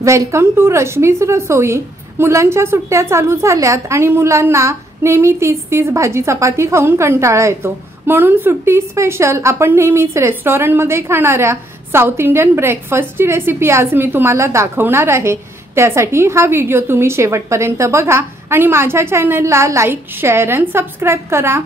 Welcome to Rashmi's रसोई। मुलांच्या सुट्ट्या चालू झाल्यात आणि मुलांना नेहमी तीच भाजी चपाती खाऊन कंटाळा येतो, म्हणून सुट्टी स्पेशल आपण नेहमीच रेस्टॉरंटमध्ये खाणाऱ्या साऊथ इंडियन ब्रेकफास्टची रेसिपी आज मी तुम्हाला दाखवणार आहे। त्यासाठी हा व्हिडिओ तुम्ही शेवटपर्यंत बघा आणि माझ्या चॅनलला लाईक, शेअर आणि सबस्क्राइब करा।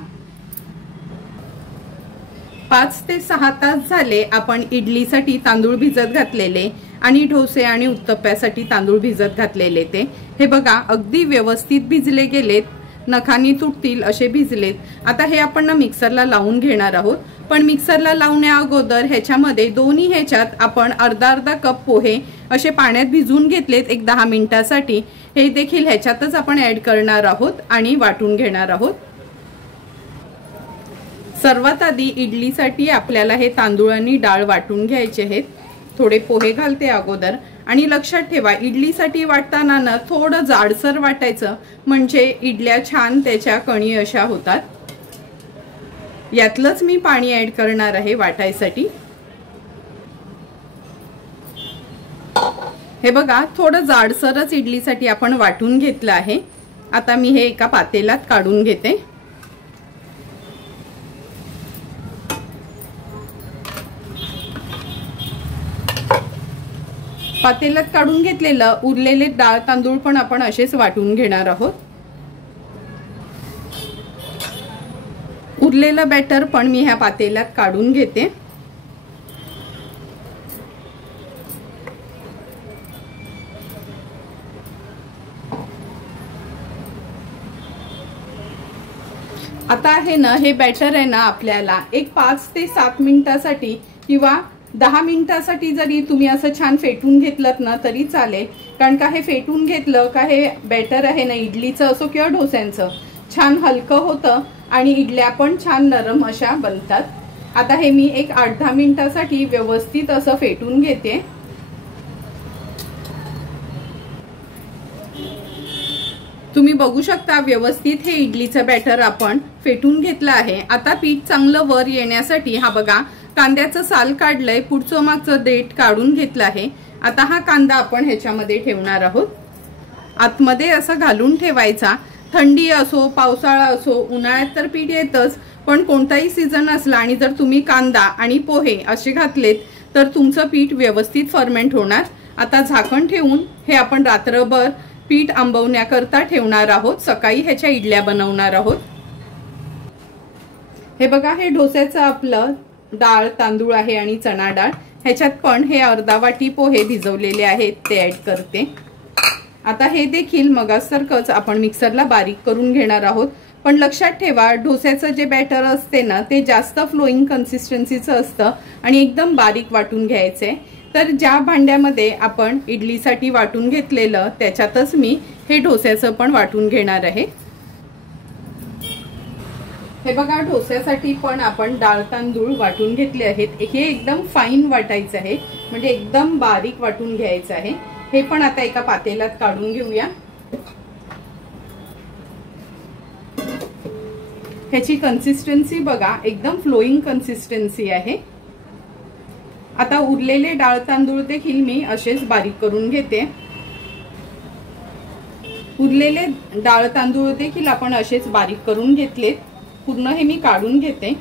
5 ते 6 तास झाले आपण इडलीसाठी तांदूळ भिजत घातलेले आणि डोसे आणि उत्तप्प्यासाठी तांदूळ भिजत घातलेले ते हे बघा अगदी व्यवस्थित भिजले गेलेत, नखानी तुटतील असे भिजलेत। आता हे आपण मिक्सरला लावून घेणार आहोत, पण मिक्सरला लावण्या अगोदर ह्याच्यामध्ये दोन्ही ह्याच्यात आपण अर्धा कप पोहे असे पाण्यात भिजवून घेतलेत एक 10 मिनिटांसाठी। हे देखील ह्याच्यातच आपण ऍड करणार आहोत आणि वाटून घेणार आहोत। सर्वात आधी इडलीसाठी आपल्याला हे तांदूळ आणि डाळ वाटून घ्यायचे आहेत। थोडे पोहे घालते अगोदर आणि लक्षात ठेवा इडलीसाठी वाटताना ना थोडं जाडसर वाटायचं, म्हणजे इडल्या छान त्याच्या कणी अशा होतात। यातलंच मी पाणी ऍड करणार आहे वाटायसाठी। हे बघा थोडं जाडसरच इडलीसाठी आपण वाटून घेतलं आहे। आता मी हे एका पातेल्यात काढून घेते। पातेल्यात काढून घेतलेलं उरलेले डाळ तांदूळ पण आपण असेच वाटून घेणार आहोत। उरलेलं बॅटर पण मी ह्या पातेल्यात काढून घेते। आता आहे ना हे बॅटर आहे ना आपल्याला एक 5 ते 7 मिनिटांसाठी किंवा 10 मिनिटांसाठी जरी तुम्ही असं छान फेटून घेतलत ना तरी चालेल, कारण का हे फेटून घेतलं का हे बॅटर आहे ना इडलीचं असो किंवा डोस्यांचं छान हलकं होतं आणि इडल्या पण छान नरम अशा बनतात। आता हे मी एक 8-10 मिनिटांसाठी व्यवस्थित असं फेटून घेते। तुम्ही बघू शकता व्यवस्थित हे इडलीचं बॅटर आपण फेटून घेतलं आहे। आता पीठ चांगलं वर येण्यासाठी हा बघा कांद्याचं साल काढलंय, पुढचं मागचं देठ काढून घेतलं आहे। आता हा कांदा आपण ह्याच्यामध्ये ठेवणार आहोत। आतमध्ये असं घालून ठेवायचा। थंडी असो पावसाळा असो उन्हाळ्यात तर पीठ येतच, पण कोणताही सीझन असला आणि जर तुम्ही कांदा आणि पोहे असे घातलेत तर तुमचं पीठ व्यवस्थित फर्मेंट होणार। आता झाकण ठेवून हे आपण रात्रभर पीठ आंबवण्याकरता ठेवणार आहोत, सकाळी ह्याच्या इडल्या बनवणार आहोत। हे बघा हे डोस्याचं आपलं डाळ तांदूळ आहे आणि चणा डाळ, ह्याच्यात पण हे अर्धा वाटी पोहे भिजवलेले आहेत ते ऍड करते। आता हे देखील मगासारखंच आपण मिक्सरला बारीक करून घेणार आहोत, पण लक्षात ठेवा डोस्याचं जे बॅटर असते ना ते जास्त फ्लोईंग कन्सिस्टन्सीचं असतं आणि एकदम बारीक वाटून घ्यायचंय। तर ज्या भांड्यामध्ये आपण इडलीसाठी वाटून घेतलेलं त्याच्यातच मी हे डोस्याचं पण वाटून घेणार आहे। हे बघा डोस्यासाठी पण आपण डाळ तांदूळ वाटून घेतले आहेत। हे एकदम फाईन वाटायचं आहे, म्हणजे एकदम बारीक वाटून घ्यायचं आहे। हे पण आता एका पातेल्यात काढून घेऊया। ह्याची कन्सिस्टन्सी बघा एकदम फ्लोईंग कन्सिस्टन्सी आहे। आता उरलेले डाळ तांदूळ देखील मी असेच बारीक करून घेते। उरलेले डाळ तांदूळ देखील आपण असेच बारीक करून घेतलेत। पूर्ण हे मी काढून घेते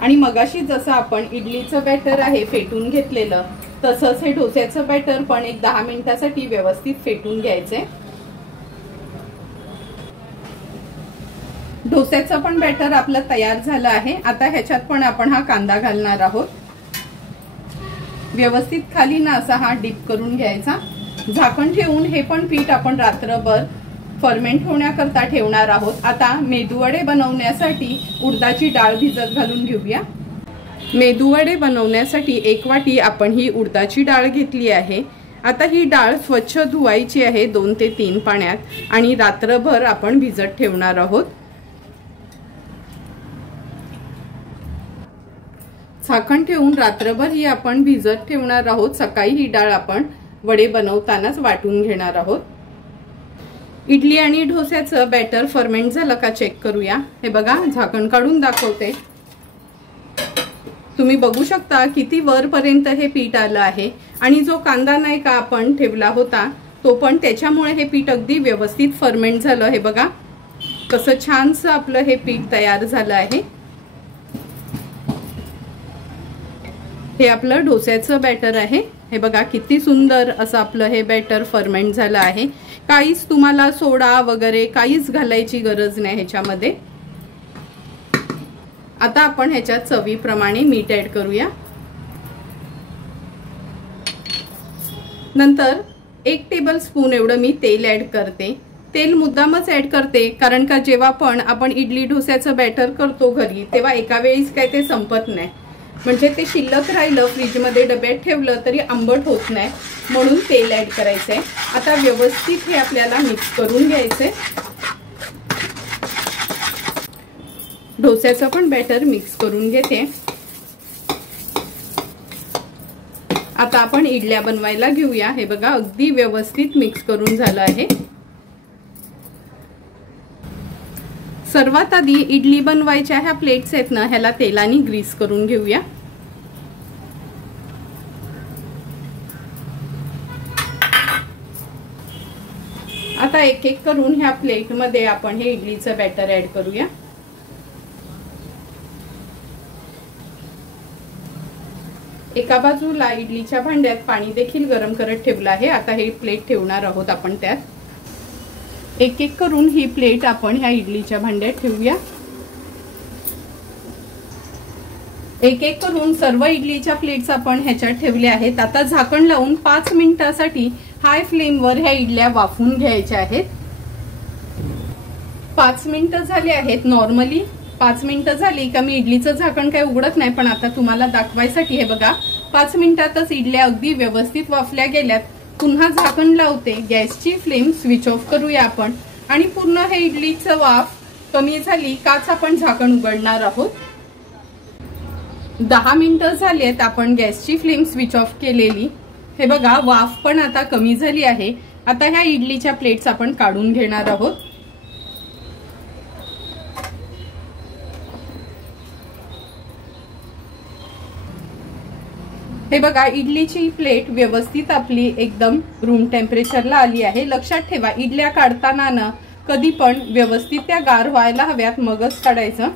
आणि मगाशी जसं आपण इडलीचं बॅटर आहे फेटून घेतलेलं तसंच हे डोस्याचं बॅटर पण एक 10 मिनिटांसाठी व्यवस्थित फेटून घ्यायचंय। डोस्याचं पण बॅटर आपलं तयार झालं आहे। आता ह्याच्यात पण आपण हा कांदा घालणार आहोत। व्यवस्थित खाली ना असा हा डीप करून घ्यायचा। झाकण ठेवून हे पण पीठ आपण रात्रभर फर्मेंट होण्याकरता ठेवणार आहोत। आता मेदूवडे बनवण्यासाठी उडदाची डाळ भिजत घालून घेऊया। मेदूवडे बनवण्यासाठी 1 वाटी आपण ही उडदाची डाळ घेतली आहे। आता ही डाळ स्वच्छ धुवायची आहे 2 ते 3 पाण्यात आणि रात्रभर आपण भिजत ठेवणार आहोत। झाकण ठेवून रात्रभर ही आपण भिजत ठेवणार आहोत। सकाळी ही डाळ आपण वडे बनवतानाच वाटून घेणार आहोत। इडली आणि डोस्याचं बॅटर फर्मेंट झालं का चेक करूया। हे बघा झाकण काढून दाखवते। तुम्ही बघू शकता किती वरपर्यंत हे पीठ आलं आहे आणि जो कांदा नाही का आपण ठेवला होता तो पण, त्याच्यामुळे हे पीठ अगदी व्यवस्थित फर्मेंट झालं। हे बघा कसं छानसं आपलं हे पीठ तयार झालं आहे। हे आपलं डोस्याचं बॅटर आहे। हे बघा किती सुंदर असं आपलं हे बॅटर फर्मेंट झालं आहे। काहीच तुम्हाला सोडा वगैरे काहीच घालायची गरज नाही ह्याच्यामध्ये। आता आपण ह्याच्यात चवीप्रमाणे मीठ ऍड करूया। नंतर 1 टेबलस्पून एवढं मी तेल ऍड करते। तेल मुद्दामच ऍड करते कारण का जेव्हा पण आपण इडली डोस्याचं बॅटर करतो घरी तेव्हा एका वेळीच काय ते संपत नाही, म्हणजे ते शिल्लक राहिलं फ्रीज मध्ये डब्यात ठेवलं तरी आंबट होत नाही, म्हणून तेल ऍड करायचंय। आता व्यवस्थित हे आपल्याला मिक्स करून घ्यायचंय। डोस्याचं पण बॅटर मिक्स करून घेते। आता आपण इडल्या बनवायला घेऊया। हे बघा अगदी व्यवस्थित मिक्स करून झालं आहे। सर्वात आधी इडली बनवायच्या ह्या प्लेट्स आहेत ना, ह्याला तेलाने ग्रीस करून घेऊया। आता एक एक करून ह्या प्लेट मध्ये आपण हे इडलीचं बॅटर ऍड करूया। एका बाजूला इडलीच्या भांड्यात पाणी देखील गरम करत ठेवलं आहे। आता हे प्लेट ठेवणार आहोत आपण त्यात। एक एक करून ही प्लेट आपण ह्या इडलीच्या भांड्यात ठेवूया। एक एक करून सर्व इडलीच्या प्लेट्स आपण ह्याच्यात ठेवल्या आहेत। आता झाकण लावून 5 मिनिटांसाठी हाय फ्लेमवर ह्या इडल्या वाफवून घ्यायच्या आहेत। 5 मिनिटं झाली आहेत। नॉर्मली 5 मिनिटं झाली का मी इडलीचं झाकण काही उघडत नाही, पण आता तुम्हाला दाखवायसाठी हे बघा 5 मिनिटातच इडल्या अगदी व्यवस्थित वाफल्या गेल्यात। पुन्हा झाकण लावते, गॅसची फ्लेम स्विच ऑफ करूया आपण आणि पूर्ण हे इडलीचं वाफ कमी झाली काच आपण झाकण उघडणार आहोत। 10 मिनिटं झालीत आपण गॅसची फ्लेम स्विच ऑफ केलेली। हे बघा वाफ पण आता कमी झाली आहे। आता ह्या इडलीच्या प्लेट्स आपण काढून घेणार आहोत। हे बघा इडलीची प्लेट व्यवस्थित आपली एकदम रूम टेम्परेचरला आली आहे। लक्षात ठेवा इडल्या काढताना ना कधी पण व्यवस्थित त्या गार व्हायला हव्यात, मगच काढायचं।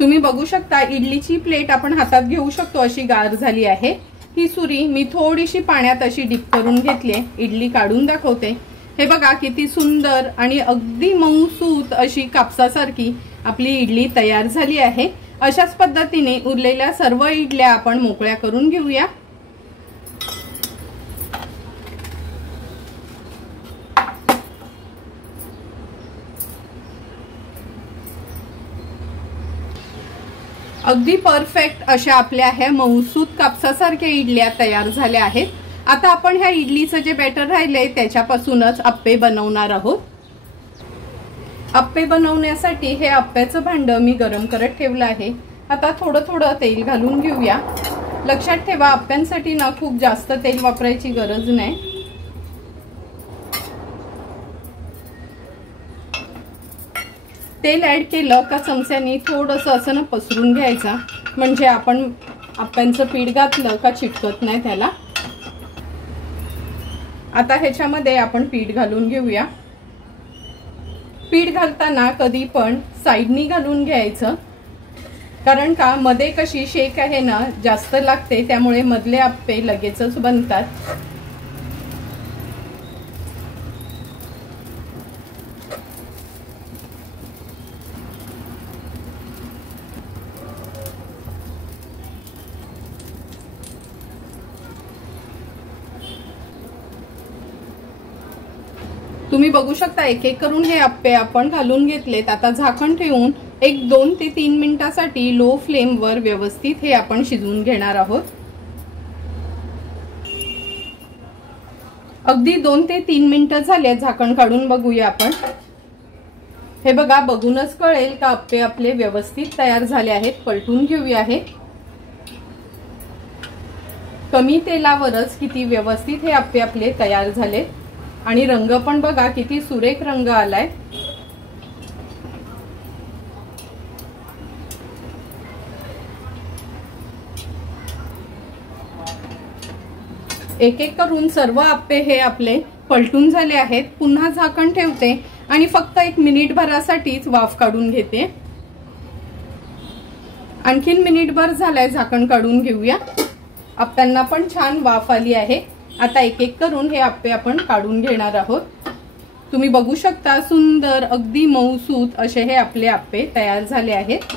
तुम्ही बघू शकता इडलीची प्लेट आपण हातात घेऊ शकतो अशी गार झाली आहे। ही सुरी मी थोडीशी पाण्यात अशी डिप करून घेतली, इडली काढून दाखवते। हे बघा किती सुंदर आणि अगदी मऊसूत अशी कापसासारखी आपली इडली तयार झाली आहे। अशाच पद्धतीने उरलेल्या सर्व इडल्या आपण मोकळ्या करून घेऊया। अगदी परफेक्ट अशा आपल्या ह्या मऊसूत कापसासारख्या इडल्या तयार झाल्या आहेत। आता आपण ह्या इडलीचं जे बॅटर राहिलंय त्याच्यापासूनच अप्पे बनवणार आहोत। अप्पे बनवण्यासाठी हे अप्प्याचं भांडं मी गरम करत ठेवलं आहे। आता थोडं थोडं तेल घालून घेऊया। लक्षात ठेवा अप्प्यांसाठी ना खूप जास्त तेल वापरायची गरज नाही। तेल ऍड केलं का चमच्याने थोडंसं असं ना पसरून घ्यायचं, म्हणजे आपण अप्प्यांचं पीठ घातलं का चिटकत नाही त्याला। आता ह्याच्यामध्ये आपण पीठ घालून घेऊया। पीठ घालताना कधी पण साइडनी घालून घ्यायचं, कारण का मध्ये कशी शेक आहे ना जास्त लागते, त्यामुळे मधले अप्पे लगेचच बनतात। तुम्ही बघू शकता एक एक करून हे अप्पे आपण घालून घेतलेत। आता झाकण ठेवून एक 2 ते 3 मिनिटांसाठी लो फ्लेम वर व्यवस्थित हे आपण शिजवून घेणार आहोत। अगदी 2 ते 3 मिनिटं झाले, झाकण काढून बघूया आपण। हे बघा बघूनच कळेल का अप्पे आपले व्यवस्थित तयार झाले आहेत। पलटून घेऊया हे। कमी तेलावरच किती व्यवस्थित हे अप्पे आपले तयार झाले आणि रंग पण बघा किती सुरेख रंग आलाय। एक एक करून सर्व आप्पे हे आपले पलटून झाले आहेत। पुन्हा झाकण ठेवते आणि फक्त 1 मिनिटभरासाठीच वाफ काढून घेते। आणखीन मिनिटभर झालाय, झाकण काढून घेऊया। आप्प्यांना पण छान वाफ आली आहे। आता एक एक करून हे आप्पे आपण काढून घेणार आहोत। तुम्ही बघू शकता सुंदर अगदी मऊसूत असे हे आपले आप्पे तयार झाले आहेत।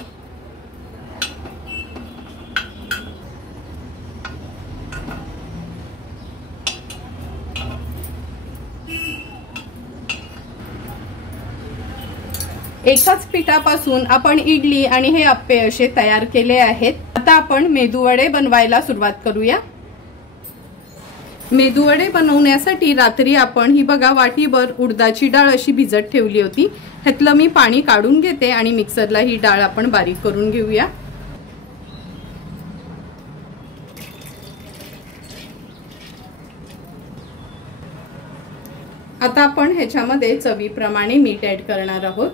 एकाच पिठापासून आपण इडली आणि हे आप्पे असे तयार केले आहेत। आता आपण मेदूवडे बनवायला सुरुवात करूया। मेदूवडे बनवण्यासाठी रात्री आपण ही बघा वाटीभर उडदाची डाळ अशी भिजत ठेवली होती। ह्यातलं मी पाणी काढून घेते आणि मिक्सरला ही डाळ आपण बारीक करून घेऊया। आता आपण ह्याच्यामध्ये चवीप्रमाणे मीठ ऍड करणार आहोत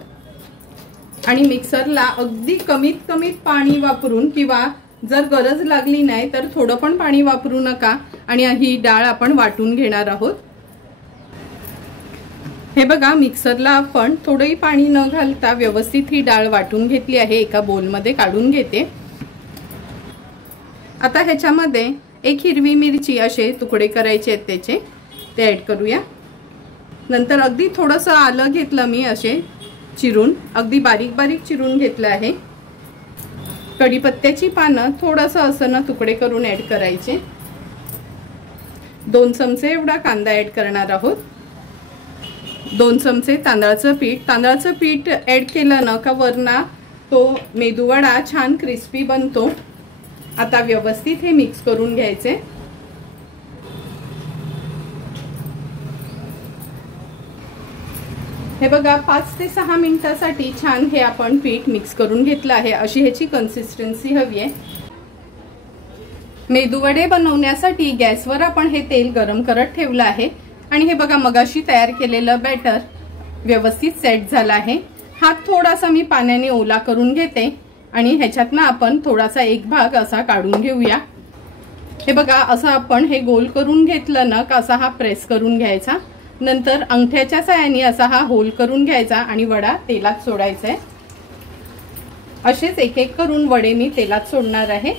आणि मिक्सरला अगदी कमीत पाणी वापरून किंवा जर गरज लागली नाही तर थोडं पण पाणी वापरू नका आणि ही डाळ आपण वाटून घेणार आहोत। हे बघा मिक्सरला आपण थोडंही पाणी न घालता व्यवस्थित ही डाळ वाटून घेतली आहे। एका बोलमध्ये काढून घेते। आता ह्याच्यामध्ये 1 हिरवी मिरची असे तुकडे करायचे आहेत त्याचे, ते ऍड करूया। नंतर अगदी थोडंसं आलं घेतलं मी असे चिरून, अगदी बारीक चिरून घेतलं आहे। कढीपत्त्याची पानं थोडंसं असं ना तुकडे करून ऍड करायचे। 2 चमचे एवढा कांदा ऍड करणार आहोत। 2 चमचे तांदळाचं पीठ ऍड केलं ना का वरना तो मेदूवडा छान क्रिस्पी बनतो। आता व्यवस्थित हे मिक्स करून घ्यायचे। हे बघा 5 ते 6 मिनिटांसाठी छान हे आपण पीठ मिक्स करून घेतलं आहे। अशी ह्याची कन्सिस्टन्सी हवी आहे। मेदूवडे बनवण्यासाठी गॅसवर आपण हे तेल गरम करत ठेवलं आहे आणि हे बघा मगाशी तयार केलेलं बॅटर व्यवस्थित सेट झालं आहे। हात थोडासा मी पाण्याने ओला करून घेते आणि ह्याच्यातनं आपण थोडासा एक भाग असा काढून घेऊया। हे बघा असं आपण हे गोल करून घेतलं ना का असा हा प्रेस करून घ्यायचा। नंतर अंगठ्याच्या साहाय्याने असा हा होल करून घ्यायचा आणि वडा तेलात सोडायचा आहे। असेच एक एक करून वडे मी तेलात सोडणार आहे।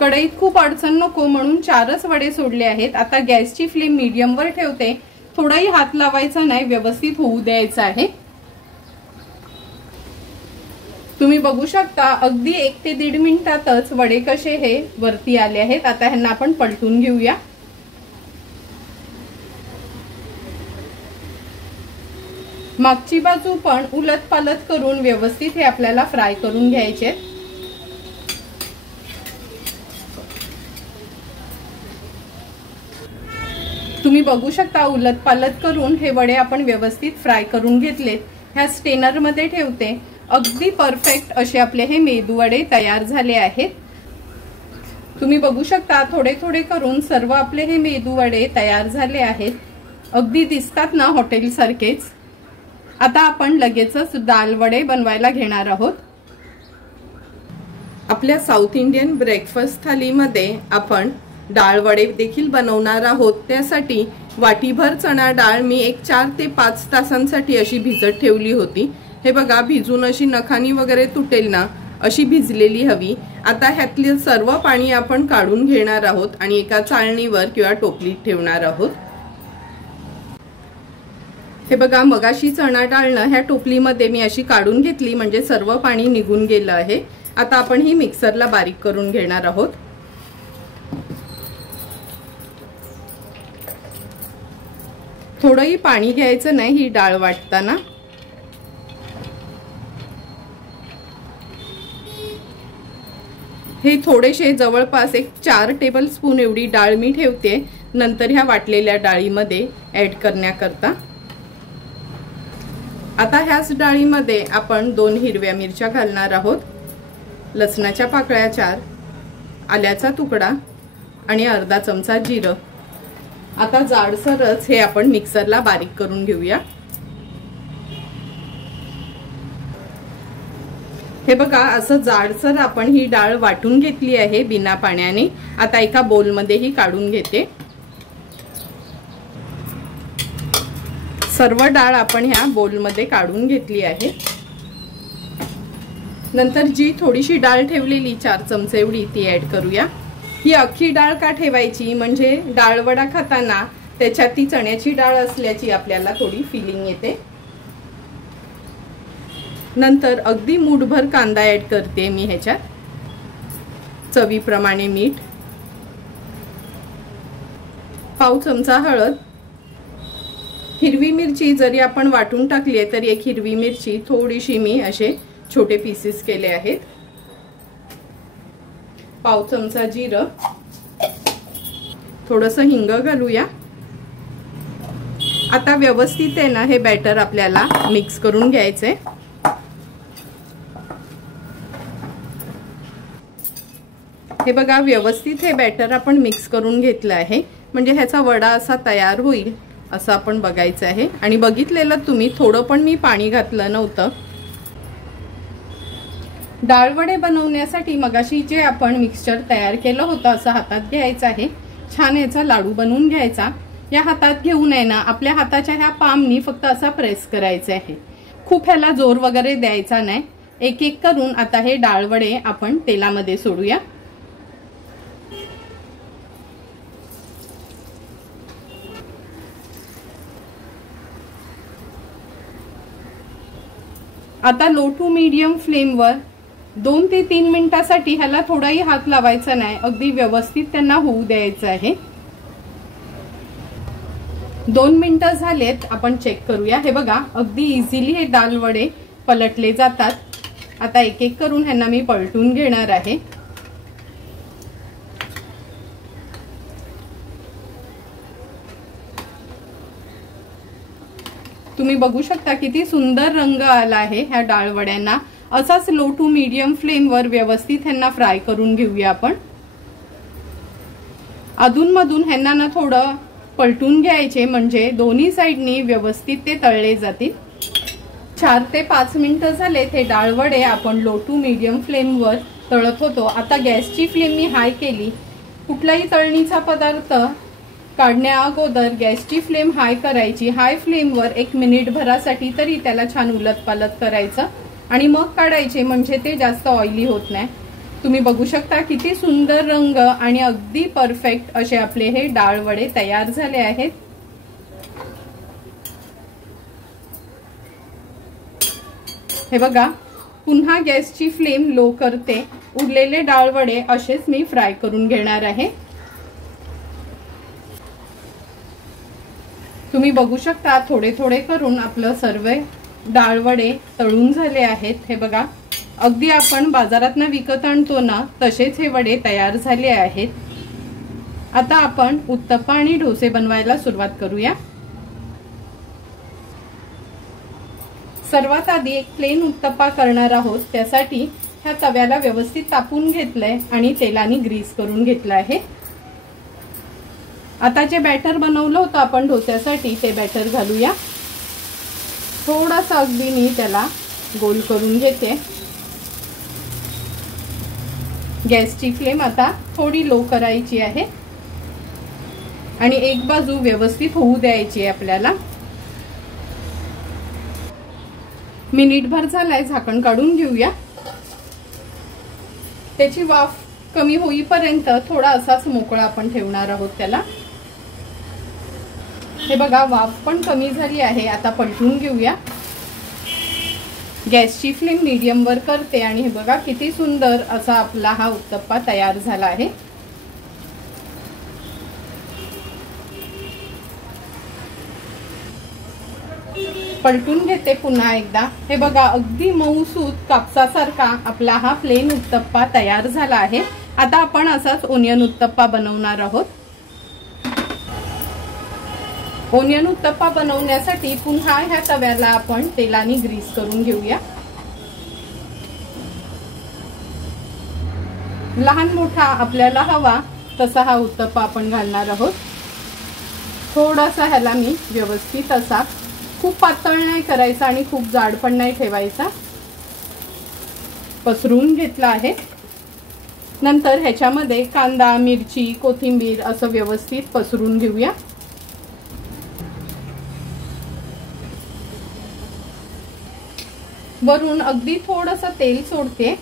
कढईत खूप अडचण नको म्हणून 4च वडे सोडले आहेत। आता गॅसची फ्लेम मीडियमवर ठेवते। थोडाही हात लावायचा नाही, व्यवस्थित होऊ द्यायचा आहे। तुम्ही बघू शकता अगदी 1 ते 1.5 मिनिटातच वडे कसे हे वरती आले आहेत। आता ह्यांना आपण पलटून घेऊया। मागची बाजू पण उलट पालट करून व्यवस्थित हे आपल्याला फ्राय करून घ्यायचे। तुम्ही बघू शकता उलट पालट करून हे वडे आपण व्यवस्थित फ्राय करून घेतलेत। ह्या स्टेनर मध्ये ठेवते। अगदी परफेक्ट असे आपले हे मेदूवडे तयार झाले आहेत। तुम्ही बघू शकता थोडे थोडे करून सर्व आपले हे मेदूवडे तयार झाले आहेत। अगदी दिसतात ना हॉटेल सारखेच। आता आपण लगेचच दाल वडे बनवायला घेणार आहोत। आपल्या साऊथ इंडियन ब्रेकफास्ट थालीमध्ये आपण डाळ वडे देखील बनवणार आहोत। त्यासाठी वाटीभर चणा डाळ मी 4 ते 5 तासांसाठी अशी भिजत ठेवली होती। हे बघा भिजून अशी नखानी वगैरे तुटेल ना अशी भिजलेली हवी। आता ह्यातले सर्व पाणी आपण काढून घेणार आहोत आणि एका चाळणीवर किंवा टोपलीत ठेवणार आहोत। हे बघा मगाशी चणा डाळ ह्या टोपलीमध्ये मी अशी काढून घेतली म्हणजे सर्व पाणी निघून गेलं आहे। आता आपण ही मिक्सरला बारीक करून घेणार आहोत। थोडंही पाणी घ्यायचं नाही ही डाळ वाटताना। हे थोडेसे जवळपास 4 टेबलस्पून एवढी डाळ मी ठेवते नंतर ह्या वाटलेल्या डाळीमध्ये ऍड करण्याकरता। आता ह्याच डाळीमध्ये आपण 2 हिरव्या मिरच्या घालणार आहोत, लसणाच्या पाकळ्या 4, आल्याचा तुकडा आणि अर्धा चमचा जिरं। आता जाडसरच हे आपण मिक्सरला बारीक करून घेऊया। हे बघा असं जाडसर आपण ही डाळ वाटून घेतली आहे बिना पाण्याने। आता एका बोल मध्ये ही काढून घेते। सर्व डाळ आपण ह्या बोल मध्ये काढून घेतली आहे। नंतर जी थोडीशी डाळ ठेवलेली 4 चमचे एवढी ती ऍड करूया। ही अख्खी डाळ का ठेवायची म्हणजे डाळ वडा खाताना त्याच्यात ती चण्याची डाळ असल्याची आपल्याला थोडी फीलिंग येते। नंतर अगदी मूठभर कांदा ऍड करते मी ह्याच्यात, चवीप्रमाणे मीठ, पाव चमचा हळद, हिरवी मिरची जरी आपण वाटून टाकली आहे तरी एक हिरवी मिरची थोडीशी मी असे छोटे पीसेस केले आहेत, पाव चमचा जिरं, थोडंसं हिंग घालूया। आता व्यवस्थित आहे ना हे बॅटर आपल्याला मिक्स करून घ्यायचंय। हे बघा व्यवस्थित हे बॅटर आपण मिक्स करून घेतलं आहे, म्हणजे ह्याचा वडा असा तयार होईल असं आपण बघायचं आहे। आणि बघितलेलं तुम्ही थोडं पण मी पाणी घातलं नव्हतं। डाळ वडे बनवण्यासाठी मगाशी जे आपण मिक्सचर तयार केलं होतं असं हातात घ्यायचं आहे, छान याचा लाडू बनवून घ्यायचा। या हातात घेऊन आहे ना आपल्या हाताच्या ह्या पामनी फक्त असा प्रेस करायचा आहे, खूप ह्याला जोर वगैरे द्यायचा नाही। एक एक करून आता हे डाळ वडे आपण तेलामध्ये सोडूया। आता लो टू मीडियम फ्लेमवर 2 ते 3 मिनिटांसाठी ह्याला थोडाही हात लावायचा नाही, अगदी व्यवस्थित त्यांना होऊ द्यायचं आहे। 2 मिनिटं झालेत, आपण चेक करूया। हे बघा अगदी इझिली हे डाळ वडे पलटले जातात। आता एक एक करून ह्यांना मी पलटून घेणार आहे। तुम्ही बघू शकता किती सुंदर रंग आला आहे ह्या डाळ वड्यांना। असाच लो टू मीडियम फ्लेमवर व्यवस्थित ह्यांना फ्राय करून घेऊया आपण। अधूनमधून ह्यांना ना थोडं पलटून घ्यायचे म्हणजे दोन्ही साइडनी व्यवस्थित ते तळले जातील। 4 ते 5 मिनिटं झाले ते डाळ वडे आपण लो टू मीडियम फ्लेमवर तळत होतो। आता गॅसची फ्लेम मी हाय केली। कुठलाही तळणीचा पदार्थ काढण्या अगोदर गॅसची फ्लेम हाय करायची। हाय फ्लेमवर 1 मिनिट भरासाठी तरी त्याला छान उलटपालट करायचं आणि मग काढायचे, म्हणजे ते जास्त ऑइली होत नाही। तुम्ही बघू शकता किती सुंदर रंग आणि अगदी परफेक्ट असे आपले हे डाळ वडे तयार झाले आहेत। हे बघा पुन्हा गॅसची फ्लेम लो करते। उरलेले डाळ वडे असेच मी फ्राय करून घेणार आहे। तुम्ही बघू शकता थोडे थोडे करून आपलं सर्व डाळ वडे तळून झाले आहेत। हे बघा अगदी आपण बाजारातनं विकत आणतो ना तसेच हे वडे तयार झाले आहेत। आता आपण उत्तप्पा आणि डोसे बनवायला सुरुवात करूया। सर्वात आधी एक प्लेन उत्तप्पा करणार आहोत। त्यासाठी ह्या तव्याला व्यवस्थित तापून घेतलंय आणि तेलाने ग्रीस करून घेतलं आहे। आता जे बॅटर बनवलं होतं आपण डोस्यासाठी ते बॅटर घालूया। थोडासा अगदी मी त्याला गोल करून घेते। गॅसची फ्लेम आता थोडी लो करायची आहे आणि एक बाजू व्यवस्थित होऊ द्यायची आहे आपल्याला। मिनिटभर झालाय, झाकण काढून घेऊया। त्याची वाफ कमी होईपर्यंत थोडा असाच मोकळा आपण ठेवणार आहोत त्याला। हे बघा वाफ पण कमी झाली आहे। आता पलटून घेऊया। गॅसची फ्लेम मीडियम वर करते आणि हे बघा किती सुंदर असा आपला हा उत्तप्पा तयार झाला आहे। पलटून घेते पुन्हा एकदा। हे बघा अगदी मऊसूत कापसासारखा आपला हा प्लेन उत्तप्पा तयार झाला आहे। आता आपण असाच ओनियन उत्तप्पा बनवणार आहोत। ओनियन उत्तप्पा बनवण्यासाठी पुन्हा ह्या तव्याला आपण तेलाने ग्रीस करून घेऊया। लहान मोठा आपल्याला हवा तसा हा उत्तप्पा आपण घालणार आहोत। थोडासा ह्याला मी व्यवस्थित असा, खूप पातळ नाही करायचा आणि खूप जाड पण नाही ठेवायचा। पसरवून घेतला आहे। नंतर ह्याच्यामध्ये कांदा, मिरची, कोथिंबीर असं व्यवस्थित पसरवून घेऊया। वरून अगदी थोडंसं तेल सोडते।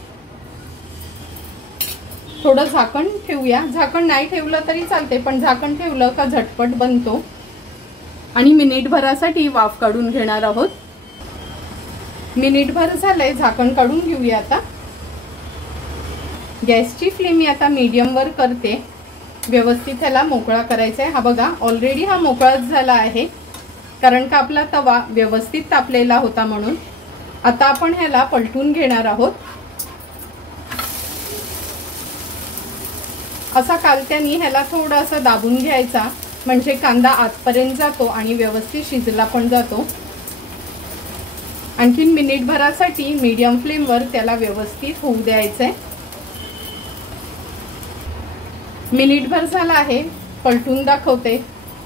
थोडं झाकण ठेवूया। झाकण नाही ठेवलं तरी चालते, पण झाकण ठेवलं का झटपट बनतो। आणि मिनिटभरासाठी वाफ काढून घेणार आहोत। मिनिटभर झालंय, झाकण काढून घेऊया। आता गॅसची फ्लेम मी आता मीडियम वर करते। व्यवस्थित ह्याला मोकळा करायचा आहे। हा बघा ऑलरेडी हा मोकळाच झाला आहे, कारण का आपला तवा व्यवस्थित तापलेला होता म्हणून। आता आपण ह्याला पलटून घेणार आहोत। असा कालत्यानी ह्याला थोडंसं दाबून घ्यायचा, म्हणजे कांदा आतपर्यंत जातो आणि व्यवस्थित शिजला पण जातो। आणखीन मिनिटभरासाठी मीडियम फ्लेमवर त्याला व्यवस्थित होऊ द्यायचंय। मिनिटभर झाला आहे, पलटून दाखवते।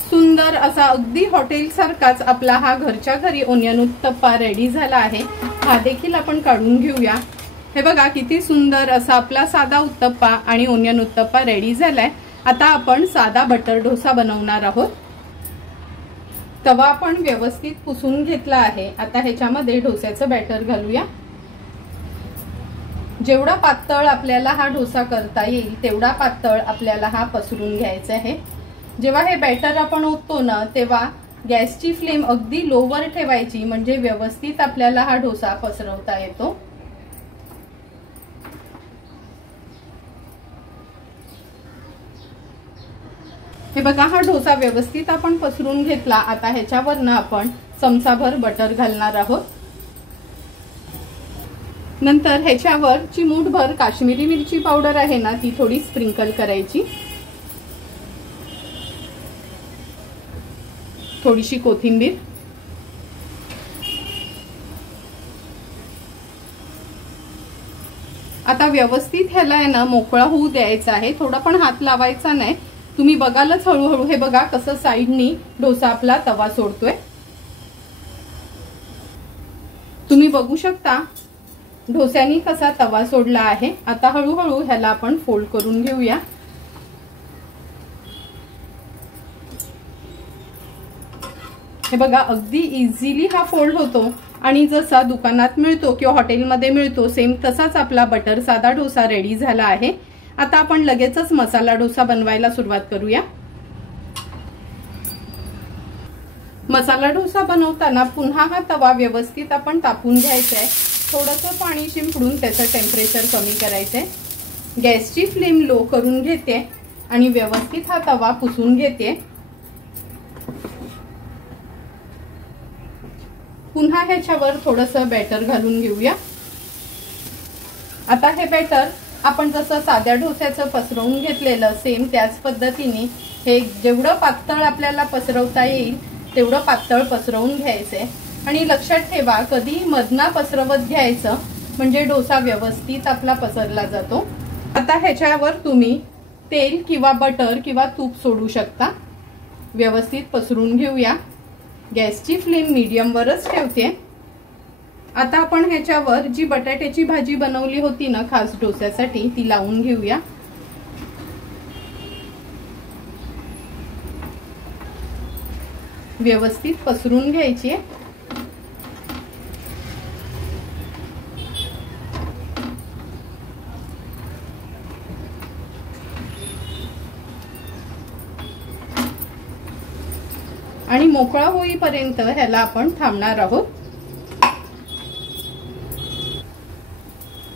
सुंदर असा अगदी हॉटेल सारखाच आपला हा घरच्या घरी ओनियन उत्तप्पा रेडी झाला आहे। हा देखील आपण काढून घेऊया। हे बघा किती सुंदर असा आपला साधा उत्तप्पा आणि ओनियन उत्तप्पा रेडी झालाय। आता आपण साधा बटर डोसा बनवणार आहोत। तवा आपण व्यवस्थित पुसून घेतला आहे। आता ह्याच्यामध्ये डोस्याचं बॅटर घालूया। जेवढा पातळ आपल्याला हा डोसा करता येईल तेवढा पातळ आपल्याला हा पसरून घ्यायचा आहे। जेव्हा हे बॅटर आपण ओततो ना, तेव्हा गॅसची फ्लेम अगदी लोवर ठेवायची, म्हणजे व्यवस्थित आपल्याला हा डोसा पसरवता येतो। हे बघा हा डोसा व्यवस्थित आपण पसरून घेतला। आता ह्याच्यावरनं आपण चमचाभर बटर घालणार आहोत। नंतर ह्याच्यावर चिमूटभर काश्मीरी मिरची पावडर आहे ना, ती थोडी स्प्रिंकल करायची। थोडीशी कोथिंबीर, आता व्यवस्थित ह्याला आहे ना मोकळा होऊ द्यायचा आहे। थोडा पण हात लावायचा नाही। तुम्ही बघालच हळूहळू। हे बघा कसं साइडनी डोसा आपला तवा सोडतोय। तुम्ही बघू शकता डोस्यानी कसा तवा सोडला आहे। आता हळूहळू ह्याला आपण फोल्ड करून घेऊया। हे बघा अगदी इझिली हा फोल्ड होतो आणि जसा दुकानात मिळतो किंवा हॉटेलमध्ये मिळतो सेम तसाच आपला बटर साधा डोसा रेडी झाला आहे। आता आपण लगेचच मसाला डोसा बनवायला सुरुवात करूया। मसाला डोसा बनवताना पुन्हा हा तवा व्यवस्थित आपण तापून घ्यायचा आहे। थोडंसं पाणी शिंपडून त्याचं टेम्परेचर कमी करायचंय। गॅसची फ्लेम लो करून घेते आणि व्यवस्थित हा तवा पुसून घेते। पुन्हा ह्याच्यावर थोडंसं बॅटर घालून घेऊया। आता हे बॅटर आपण जसं साध्या डोस्याचं पसरवून घेतलेलं सेम त्याच पद्धतीने हे जेवढं पातळ आपल्याला पसरवता येईल तेवढं पातळ पसरवून घ्यायचंय। आणि लक्षात ठेवा कधी मधना पसरवत घ्यायचं, म्हणजे डोसा व्यवस्थित आपला पसरला जातो। आता ह्याच्यावर तुम्ही तेल किंवा बटर किंवा तूप सोडू शकता। व्यवस्थित पसरून घेऊया। गॅसची फ्लेम मीडियम वरच ठेवते। आता आपण ह्याच्यावर जी बटाट्याची भाजी बनवली होती ना खास डोस्यासाठी ती लावून घेऊया। व्यवस्थित पसरून घ्यायची आहे। आणि मोकळा होईपर्यंत ह्याला आपण थांबणार आहोत।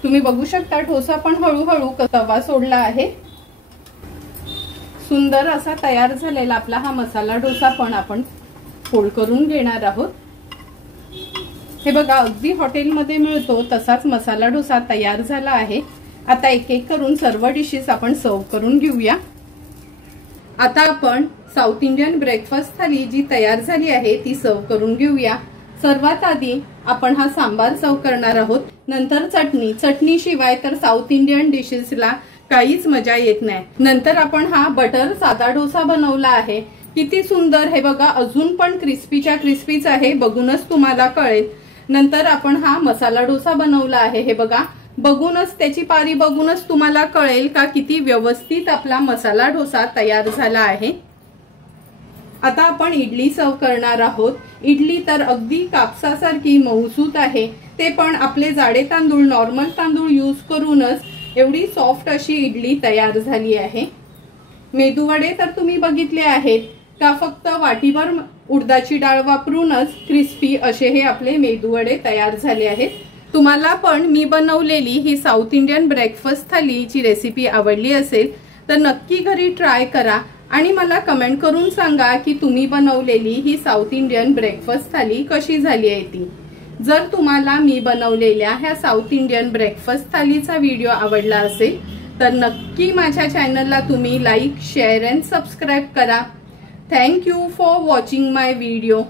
तुम्ही बघू शकता डोसा पण हळूहळू तवा सोडला आहे। सुंदर असा तयार झालेला आपला हा मसाला डोसा पण आपण फोल्ड करून घेणार आहोत। हे बघा अगदी हॉटेलमध्ये मिळतो तसाच मसाला डोसा तयार झाला आहे। आता एक एक करून सर्व डिशेस आपण सर्व करून घेऊया। आता आपण साऊथ इंडियन ब्रेकफास्ट थाली जी तयार झाली आहे ती सर्व करून घेऊया। सर्वात आधी आपण हा सांबार सर्व करणार आहोत, नंतर चटणी। चटणी शिवाय तर साऊथ इंडियन डिशेसला काहीच मजा येत नाही। नंतर आपण हा बटर साधा डोसा बनवला आहे। किती सुंदर, हे बघा अजून पण क्रिस्पीच्या क्रिस्पीच आहे, बघूनच तुम्हाला कळेल। नंतर आपण हा मसाला डोसा बनवला आहे। हे बघा बघूनच त्याची पारी बघूनच तुम्हाला कळेल का किती व्यवस्थित आपला मसाला डोसा तयार झाला आहे। आता आपण इडली सर्व करणार आहोत। इडली तर अगदी कापसासारखी मऊसूत आहे, ते पण आपले जाडे तांदूळ नॉर्मल तांदूळ यूज करूनच एवढी सॉफ्ट अशी इडली तयार झाली आहे। मेदूवडे तर तुम्ही बघितले आहेत का फक्त वाटीभर उडदाची डाळ वापरूनच क्रिस्पी असे हे आपले मेदूवडे तयार झाले आहेत। तुम्हाला पण मी बनवलेली ही साऊथ इंडियन ब्रेकफास्ट थालीची रेसिपी आवडली असेल तर नक्की घरी ट्राय करा आणि मला कमेंट करून सांगा की तुम्ही बनवलेली ही साऊथ इंडियन ब्रेकफास्ट थाली कशी झाली आहे ती। जर तुम्हाला मी बनवलेल्या ह्या साऊथ इंडियन ब्रेकफास्ट थालीचा व्हिडिओ आवडला असेल तर नक्की माझ्या चॅनलला तुम्ही लाईक, शेअर अँड सबस्क्राईब करा। Thank you for watching my video.